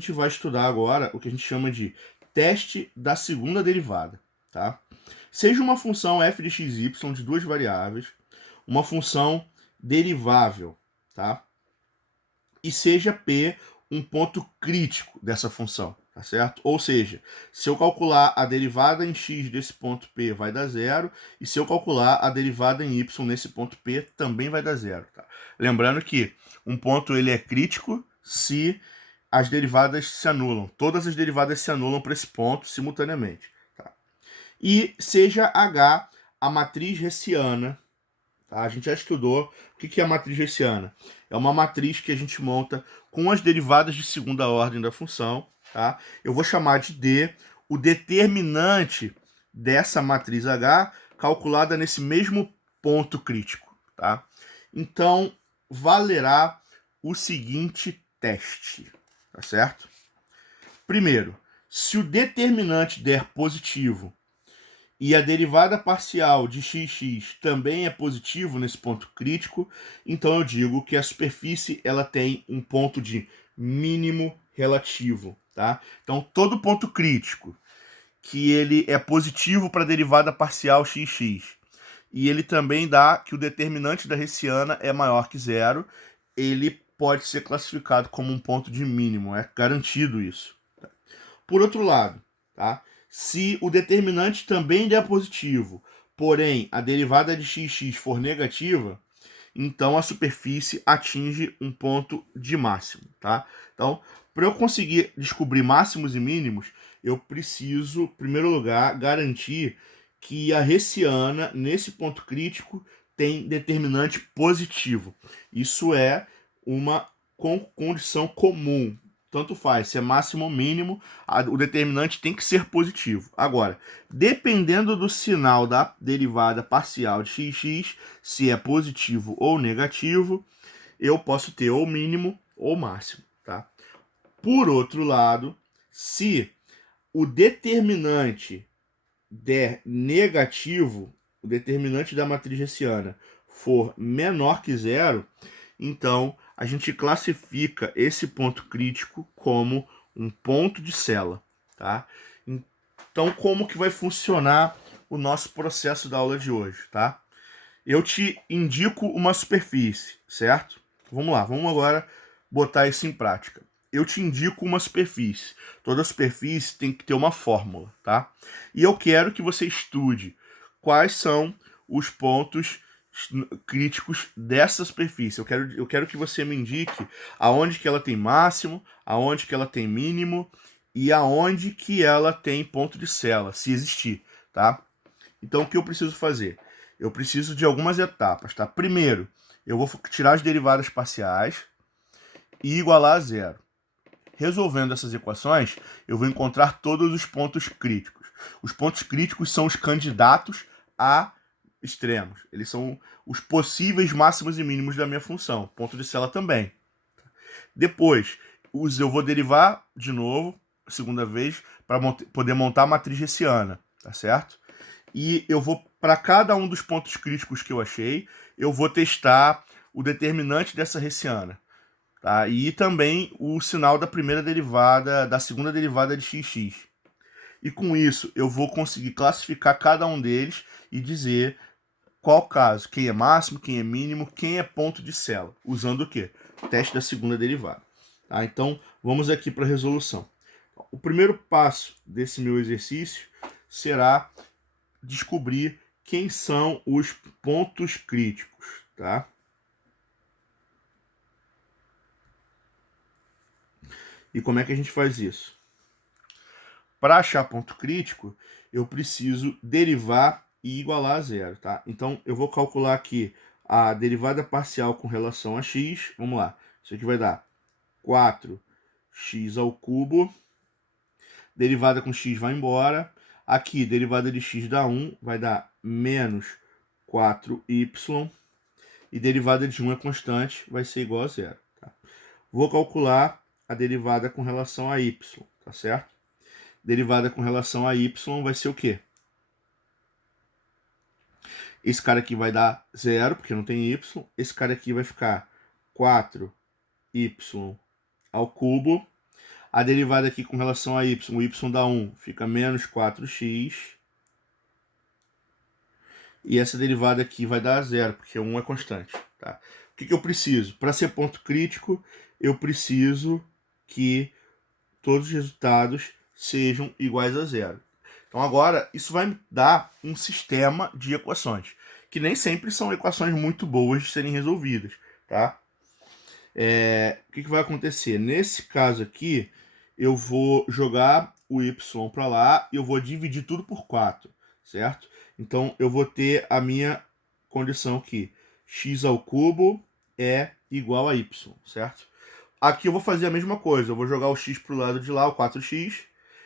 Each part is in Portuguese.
A gente vai estudar agora o que a gente chama de teste da segunda derivada, tá? Seja uma função f de xy de duas variáveis, uma função derivável, tá? E seja P um ponto crítico dessa função, tá certo? Ou seja, se eu calcular a derivada em x desse ponto P vai dar zero, e se eu calcular a derivada em y nesse ponto P também vai dar zero, tá? Lembrando que um ponto ele é crítico se as derivadas se anulam. Todas as derivadas se anulam para esse ponto simultaneamente, tá? E seja H a matriz hessiana. Tá? A gente já estudou o que é a matriz hessiana. É uma matriz que a gente monta com as derivadas de segunda ordem da função. Tá? Eu vou chamar de D o determinante dessa matriz H calculada nesse mesmo ponto crítico. Tá? Então, valerá o seguinte teste. Tá certo? Primeiro, se o determinante der positivo e a derivada parcial de xx também é positivo nesse ponto crítico, então eu digo que a superfície ela tem um ponto de mínimo relativo, tá? Então todo ponto crítico que ele é positivo para a derivada parcial xx e ele também dá que o determinante da hessiana é maior que zero, ele pode ser classificado como um ponto de mínimo, é garantido isso. Por outro lado, tá? Se o determinante também der positivo, porém a derivada de xx for negativa, então a superfície atinge um ponto de máximo, tá? Então, para eu conseguir descobrir máximos e mínimos, eu preciso, em primeiro lugar, garantir que a hessiana, nesse ponto crítico, tem determinante positivo. Isso é uma condição comum. Tanto faz, se é máximo ou mínimo, o determinante tem que ser positivo. Agora, dependendo do sinal da derivada parcial de xx, se é positivo ou negativo, eu posso ter ou mínimo ou máximo, tá? Por outro lado, se o determinante der negativo, o determinante da matriz hessiana for menor que zero, então a gente classifica esse ponto crítico como um ponto de Cella, tá? Então, como que vai funcionar o nosso processo da aula de hoje, tá? Eu te indico uma superfície, certo? Vamos lá, vamos agora botar isso em prática. Eu te indico uma superfície. Toda superfície tem que ter uma fórmula, tá? E eu quero que você estude quais são os pontos críticos dessa superfície. Eu quero que você me indique aonde que ela tem máximo, aonde que ela tem mínimo e aonde que ela tem ponto de Cella, se existir, tá? Então, o que eu preciso fazer? Eu preciso de algumas etapas, tá? Primeiro, eu vou tirar as derivadas parciais e igualar a zero. Resolvendo essas equações, eu vou encontrar todos os pontos críticos. Os pontos críticos são os candidatos a extremos. Eles são os possíveis máximos e mínimos da minha função. Ponto de Cella também. Depois, eu vou derivar de novo, segunda vez, para poder montar a matriz hessiana, tá certo? E eu vou, para cada um dos pontos críticos que eu achei, eu vou testar o determinante dessa hessiana. Tá? E também o sinal da primeira derivada, da segunda derivada de xx. E com isso, eu vou conseguir classificar cada um deles e dizer qual caso, quem é máximo, quem é mínimo, quem é ponto de Cella, usando o quê? O teste da segunda derivada. Tá? Então, vamos aqui para a resolução. O primeiro passo desse meu exercício será descobrir quem são os pontos críticos, tá? E como é que a gente faz isso? Para achar ponto crítico, eu preciso derivar e igualar a zero, tá? Então, eu vou calcular aqui a derivada parcial com relação a x. Vamos lá. Isso aqui vai dar 4x ao cubo. Derivada com x vai embora. Aqui, derivada de x dá 1, vai dar menos 4y. E derivada de 1 é constante, vai ser igual a zero. Tá? Vou calcular a derivada com relação a y, tá certo? Derivada com relação a y vai ser o quê? Esse cara aqui vai dar zero, porque não tem y. Esse cara aqui vai ficar 4y ao cubo. A derivada aqui com relação a y, o y dá 1, fica menos 4x. E essa derivada aqui vai dar 0, porque 1 é constante. Tá? O que eu preciso? Para ser ponto crítico, eu preciso que todos os resultados sejam iguais a 0. Então agora, isso vai me dar um sistema de equações, que nem sempre são equações muito boas de serem resolvidas. Tá? O que vai acontecer? Nesse caso aqui, eu vou jogar o y para lá e eu vou dividir tudo por 4, certo? Então, eu vou ter a minha condição aqui. X ao cubo é igual a y, certo? Aqui eu vou fazer a mesma coisa. Eu vou jogar o x para o lado de lá, o 4x,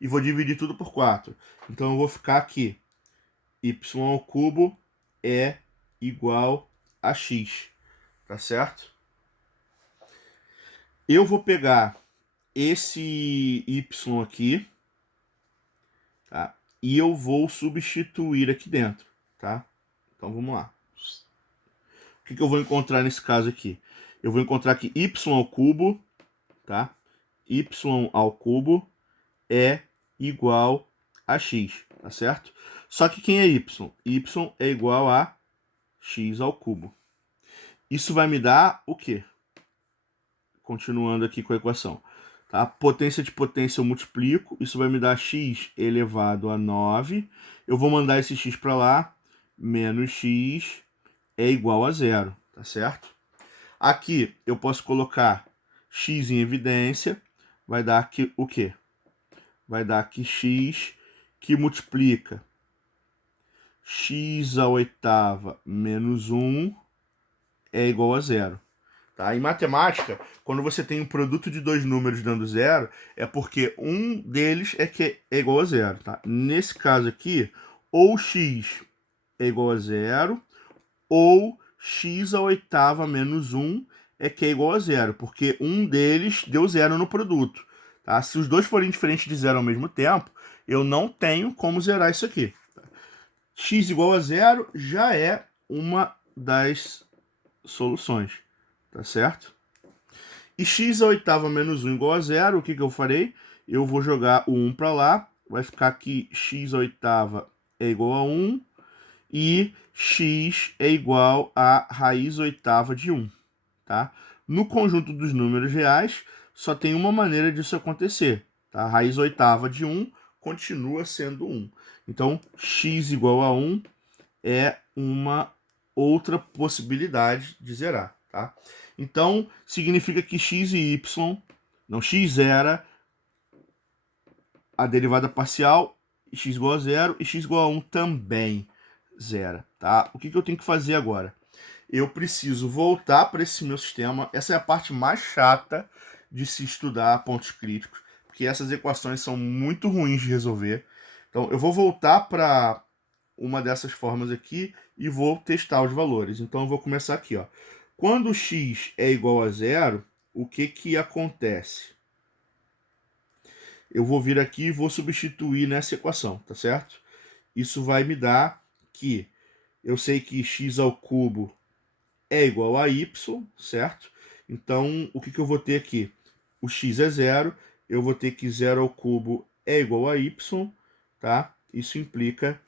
e vou dividir tudo por 4. Então, eu vou ficar aqui. Y ao cubo é igual a x, tá certo? Eu vou pegar esse y aqui, tá? E eu vou substituir aqui dentro, tá? Então vamos lá. O que eu vou encontrar nesse caso aqui? Eu vou encontrar que y ao cubo, tá? Y ao cubo é igual a x, tá certo? Só que quem é y? Y é igual a x ao cubo. Isso vai me dar o quê? Continuando aqui com a equação. Tá? Potência de potência eu multiplico, isso vai me dar x elevado a 9. Eu vou mandar esse x para lá, menos x é igual a 0, tá certo? Aqui eu posso colocar x em evidência, vai dar aqui o quê? Vai dar aqui x que multiplica x à oitava menos 1 é igual a 0. Tá? Em matemática, quando você tem um produto de dois números dando 0, é porque um deles é igual a 0. Tá? Nesse caso aqui, ou x é igual a 0, ou x à oitava menos 1 é igual a 0, porque um deles deu 0 no produto. Tá? Se os dois forem diferentes de 0 ao mesmo tempo, eu não tenho como zerar isso aqui. X igual a 0 já é uma das soluções. Tá certo? E x à oitava menos 1 igual a 0, o que eu farei? Eu vou jogar o 1 para lá, vai ficar aqui x à oitava é igual a 1 e x é igual a raiz oitava de 1. Tá? No conjunto dos números reais, só tem uma maneira disso acontecer. Tá? A raiz oitava de 1 continua sendo 1. Então, x igual a 1 é uma outra possibilidade de zerar. Tá? Então, significa que x e y, não, x era a derivada parcial, x igual a 0, e x igual a 1 também zera. Tá? O que eu tenho que fazer agora? Eu preciso voltar para esse meu sistema. Essa é a parte mais chata de se estudar pontos críticos, porque essas equações são muito ruins de resolver. Então, eu vou voltar para uma dessas formas aqui e vou testar os valores. Então, eu vou começar aqui, ó. Quando x é igual a 0, o que acontece? Eu vou vir aqui e vou substituir nessa equação, tá certo? Isso vai me dar que eu sei que x ao cubo é igual a y, certo? Então, o que eu vou ter aqui? O x é 0, eu vou ter que 0 ao cubo é igual a y, tá? Isso implica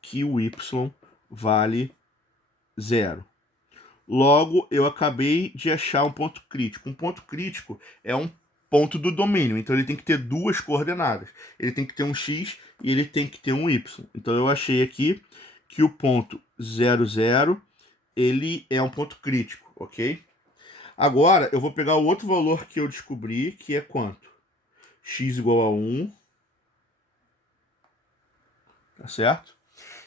que o y vale 0. Logo, eu acabei de achar um ponto crítico. Um ponto crítico é um ponto do domínio, então ele tem que ter duas coordenadas. Ele tem que ter um x e ele tem que ter um y. Então eu achei aqui que o ponto 0, 0, ele é um ponto crítico, ok? Agora, eu vou pegar o outro valor que eu descobri, que é quanto? X igual a 1, tá certo?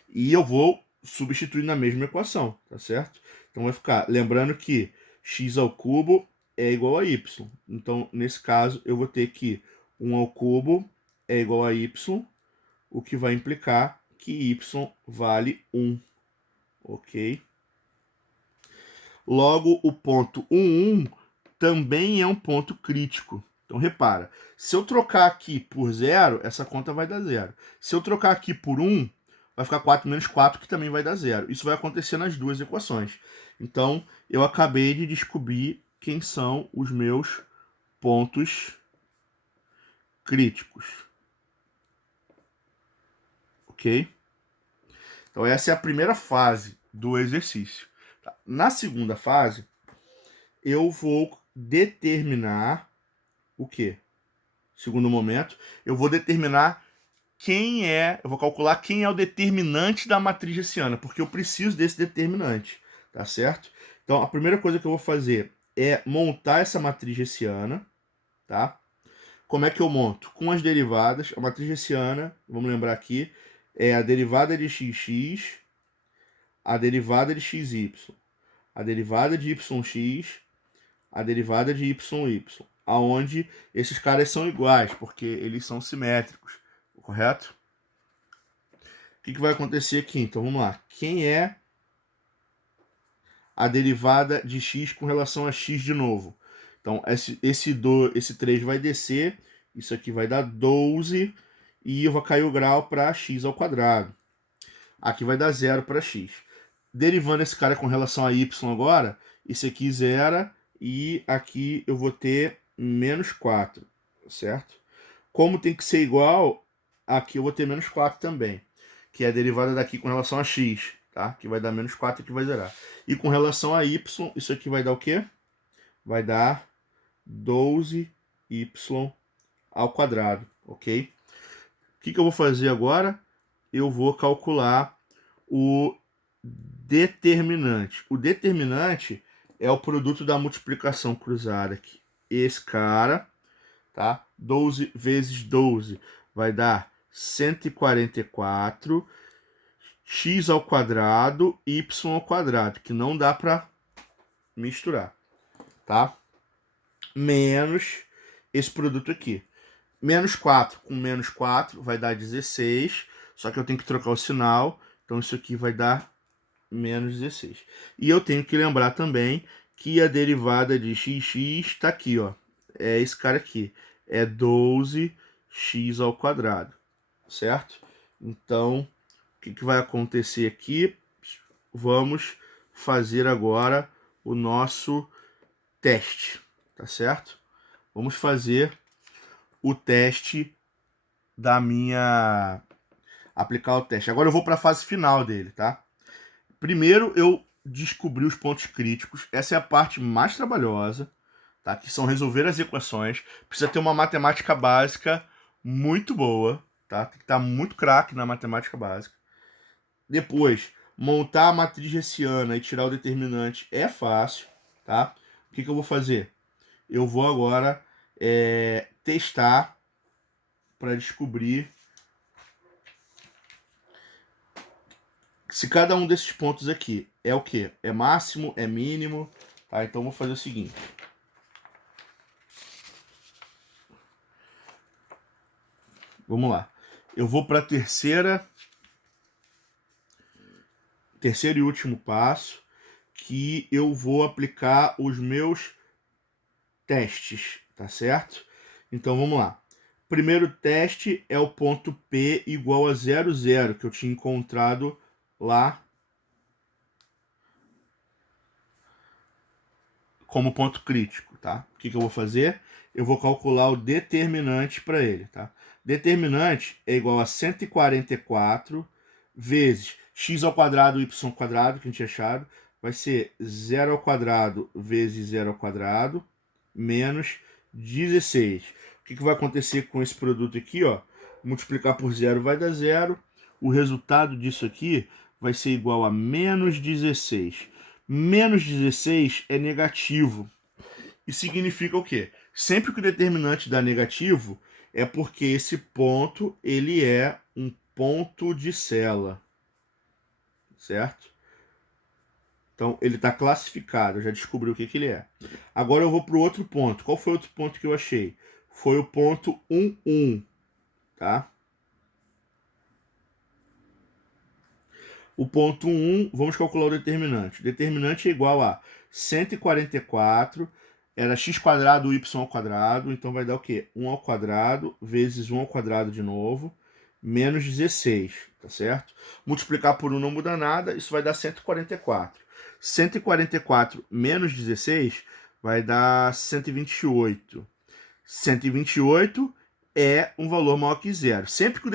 E eu vou substituir na mesma equação, tá certo? Então vai ficar, lembrando que x ao cubo é igual a y. Então, nesse caso, eu vou ter que 1 ao cubo é igual a y, o que vai implicar que y vale 1, ok? Logo, o ponto 1, 1 também é um ponto crítico. Então, repara, se eu trocar aqui por 0, essa conta vai dar 0. Se eu trocar aqui por 1, vai ficar 4 menos 4, que também vai dar 0. Isso vai acontecer nas duas equações. Então, eu acabei de descobrir quem são os meus pontos críticos. Ok? Então essa é a primeira fase do exercício. Na segunda fase, eu vou determinar o quê? Segundo momento, eu vou determinar eu vou calcular quem é o determinante da matriz hessiana, porque eu preciso desse determinante, tá certo? Então, a primeira coisa que eu vou fazer é montar essa matriz hessiana, tá? Como é que eu monto? Com as derivadas, a matriz hessiana, vamos lembrar aqui, é a derivada de xx, a derivada de xy, a derivada de yx, a derivada de yy, aonde esses caras são iguais, porque eles são simétricos, correto? O que vai acontecer aqui? Então vamos lá. Quem é a derivada de x com relação a x de novo? Então esse 3 vai descer, isso aqui vai dar 12 e eu vou cair o grau para x ao quadrado. Aqui vai dar 0 para x. Derivando esse cara com relação a y agora, isso aqui zera e aqui eu vou ter menos 4, certo? Como tem que ser igual, aqui eu vou ter menos 4 também, que é a derivada daqui com relação a x, tá? Que vai dar menos 4 e que vai zerar. E com relação a y, isso aqui vai dar o quê? Vai dar 12y ao quadrado, ok? O que eu vou fazer agora? Eu vou calcular o determinante. O determinante é o produto da multiplicação cruzada aqui. Esse cara, tá? 12 vezes 12 vai dar 144, x ao quadrado, y ao quadrado, que não dá para misturar, tá? Menos esse produto aqui. Menos 4 com menos 4 vai dar 16, só que eu tenho que trocar o sinal, então isso aqui vai dar menos 16. E eu tenho que lembrar também que a derivada de xx está aqui, ó. É esse cara aqui. É 12x ao quadrado, certo? Então, o que vai acontecer aqui? Vamos fazer agora o nosso teste, tá certo? Vamos fazer o teste da minha... aplicar o teste. Agora eu vou para a fase final dele, tá? Primeiro eu descobri os pontos críticos. Essa é a parte mais trabalhosa, tá? Que são resolver as equações. Precisa ter uma matemática básica muito boa, tá? Tem que estar muito craque na matemática básica. Depois, montar a matriz hessiana e tirar o determinante é fácil, tá? O que eu vou fazer? Eu vou agora testar para descobrir se cada um desses pontos aqui é o quê? É máximo, é mínimo, tá? Então vou fazer o seguinte. Vamos lá. Eu vou para terceiro e último passo, que eu vou aplicar os meus testes, tá certo? Então vamos lá. Primeiro teste é o ponto P igual a 0, 0, que eu tinha encontrado lá como ponto crítico, tá? O que eu vou fazer? Eu vou calcular o determinante para ele, tá? Determinante é igual a 144 vezes x ao quadrado, y ao quadrado, que a gente tinha achado, vai ser 0 ao quadrado vezes 0 ao quadrado, menos 16. O que vai acontecer com esse produto aqui, ó? Multiplicar por 0 vai dar 0. O resultado disso aqui vai ser igual a menos 16. Menos 16 é negativo. E significa o quê? Sempre que o determinante dá negativo, é porque esse ponto ele é um ponto de Cella. Certo? Então, ele está classificado, eu já descobri o que ele é. Agora eu vou para o outro ponto. Qual foi o outro ponto que eu achei? Foi o ponto 1, 1. Tá? O ponto 1, vamos calcular o determinante. O determinante é igual a 144, era x quadrado, y ao quadrado, então vai dar o quê? 1 ao quadrado vezes 1 ao quadrado de novo, menos 16, tá certo? Multiplicar por 1 não muda nada, isso vai dar 144. 144 menos 16 vai dar 128. 128 é um valor maior que zero. Sempre que o